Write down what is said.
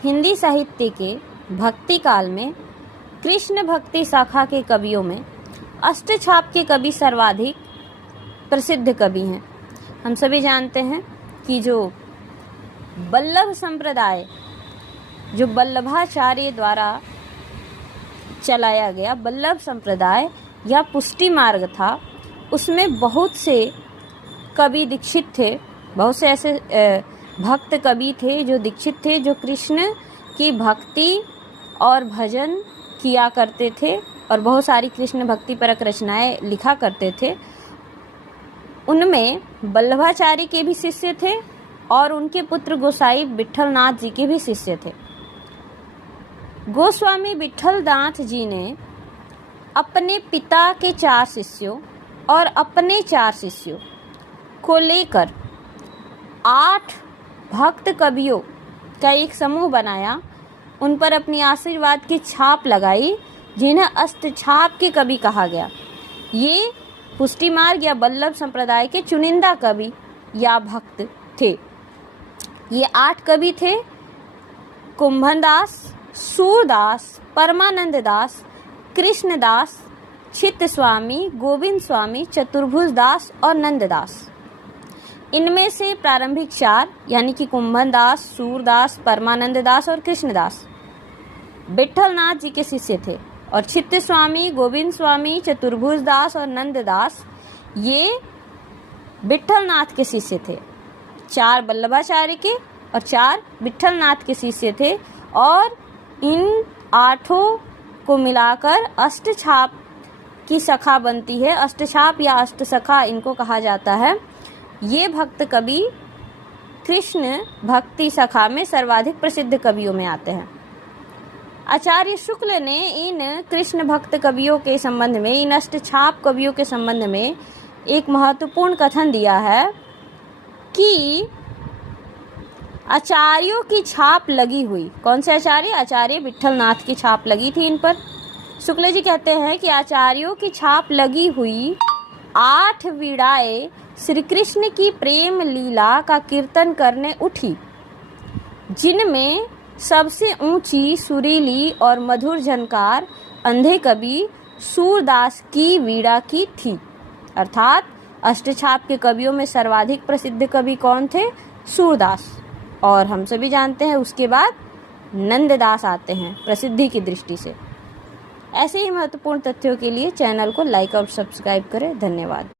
हिंदी साहित्य के भक्ति काल में कृष्ण भक्ति शाखा के कवियों में अष्टछाप के कवि सर्वाधिक प्रसिद्ध कवि हैं। हम सभी जानते हैं कि जो वल्लभ संप्रदाय, जो वल्लभाचार्य द्वारा चलाया गया वल्लभ संप्रदाय या पुष्टि मार्ग था, उसमें बहुत से कवि दीक्षित थे, बहुत से ऐसे भक्त कवि थे जो दीक्षित थे, जो कृष्ण की भक्ति और भजन किया करते थे और बहुत सारी कृष्ण भक्ति परक रचनाएं लिखा करते थे। उनमें वल्लभाचार्य के भी शिष्य थे और उनके पुत्र गोसाई विट्ठलनाथ जी के भी शिष्य थे। गोस्वामी विट्ठलनाथ जी ने अपने पिता के 4 शिष्यों और अपने 4 शिष्यों को लेकर 8 भक्त कवियों का एक समूह बनाया, उन पर अपनी आशीर्वाद की छाप लगाई, जिन्हें अष्टछाप के कवि कहा गया। ये पुष्टि मार्ग या वल्लभ संप्रदाय के चुनिंदा कवि या भक्त थे। ये 8 कवि थे: कुंभनदास, सूरदास, परमानंद दास, कृष्णदास, चित्त स्वामी, गोविंद स्वामी, चतुर्भुज दास और नंददास। इनमें से प्रारंभिक 4 यानी कि कुंभनदास, सूरदास, परमानंद दास और कृष्णदास विट्ठलनाथ जी के शिष्य थे और चित्त स्वामी, गोविंद स्वामी, चतुर्भुज दास और नंददास ये विट्ठलनाथ के शिष्य थे। 4 वल्लभाचार्य के और 4 विट्ठलनाथ के शिष्य थे और इन 8 को मिलाकर अष्टछाप की शाखा बनती है। अष्टछाप या अष्टसखा इनको कहा जाता है। ये भक्त कवि कृष्ण भक्ति शाखा में सर्वाधिक प्रसिद्ध कवियों में आते हैं। आचार्य शुक्ल ने इन कृष्ण भक्त कवियों के संबंध में, इन अष्टछाप कवियों के संबंध में एक महत्वपूर्ण कथन दिया है कि आचार्यों की छाप लगी हुई। कौन से आचार्य? आचार्य विट्ठलनाथ की छाप लगी थी इन पर। शुक्ल जी कहते हैं कि आचार्यों की छाप लगी हुई 8 वीणाएं श्री कृष्ण की प्रेम लीला का कीर्तन करने उठी, जिनमें सबसे ऊंची, सुरीली और मधुर झनकार अंधे कवि सूरदास की वीणा की थी। अर्थात अष्टछाप के कवियों में सर्वाधिक प्रसिद्ध कवि कौन थे? सूरदास। और हम सभी जानते हैं उसके बाद नंददास आते हैं प्रसिद्धि की दृष्टि से। ऐसे ही महत्वपूर्ण तथ्यों के लिए चैनल को लाइक और सब्सक्राइब करें। धन्यवाद।